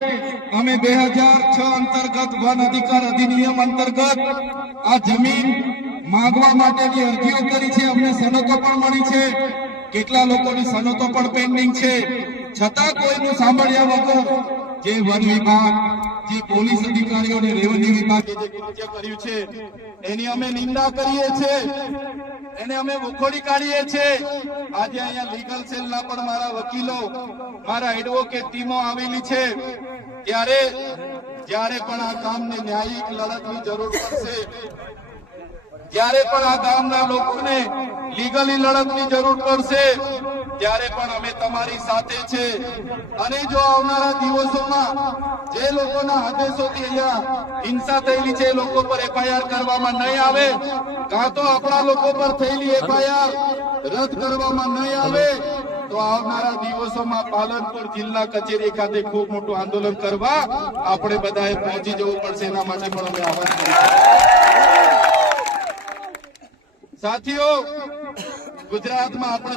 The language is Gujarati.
અમે 2006 અંતર્ગત વન અધિકાર અધિનિયમ અંતર્ગત આ જમીન માંગવા માટેની અરજીઓ કરી છે। અમને સનતો પણ મળી છે, કેટલા લોકોની સનતો પણ પેન્ડિંગ છે, છતાં કોઈનું સાંભળ્યા વગર જે વન વિભાગ, જે પોલીસ અધિકારીઓ અને રેવન્યુ વિભાગે જે કૃત્ય કર્યું છે એની અમે નિંદા કરીએ છીએ, એને અમે વખોડી કાઢીએ છીએ। આજે અહીંયા લીગલ સેલના પણ મારા વકીલો, મારા એડવોકેટ ટીમો આવેલી છે। ત્યારે જ્યારે પણ આ કામને ન્યાયિક લડતની જરૂર પડશે, જ્યારે પણ આ ગામના લોકોને લીગલી લડતની જરૂર પડશે, ત્યારે પણ અમે તમારી સાથે છે। અને જો આવનારા દિવસોમાં જે લોકોના આદેશોથી અહીંયા હિંસા થયેલી છે એ લોકો પર એફઆઈઆર કરવામાં નહીં આવે, કાં તો આપણા લોકો પર થયેલી એફઆઈઆર રદ કરવામાં નહીં આવે, તો આવનારા દિવસોમાં પાલનપુર જિલ્લા કચેરી ખાતે ખૂબ મોટું આંદોલન કરવા આપણે બધાએ પહોંચી જવું પડશે। એના માટે પણ અમે આહવાન કરીએ। સાથીઓ, ગુજરાતમાં આપણે